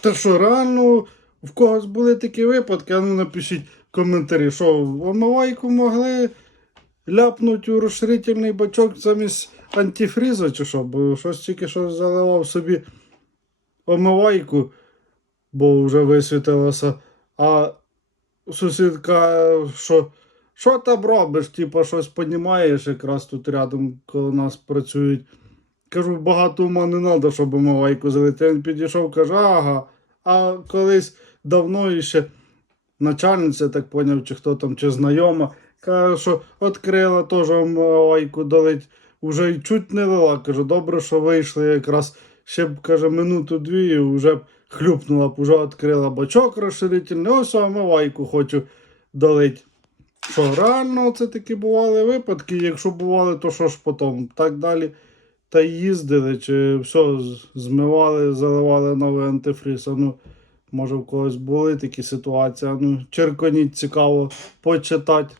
Та що, реально в когось були такі випадки, а ну напишіть коментарі, що в омивайку могли ляпнути у розширительний бачок замість антифріза, чи що, бо щось тільки що заливав собі омивайку, бо вже висвітилося, а сусідка, що. Що там робиш? Типа щось понімаєш, якраз тут рядом коло нас працюють. Кажу, багато ума не треба, щоб омивайку залити. Він підійшов, каже, ага. А колись давно іще начальниця, так поняв, чи хто там, чи знайома, каже, що відкрила теж омивайку долить. Уже й чуть не лила. Кажу, добре, що вийшли якраз ще б, каже, минуту-дві, і вже б хлюпнула б, уже відкрила бачок розширительний, ось омивайку хочу долить. Що, реально це такі бували випадки, якщо бували, то що ж потім? Так далі. Та їздили, чи все змивали, заливали новий антифриз. А ну, може в когось були такі ситуації. А ну, черконіть цікаво почитати.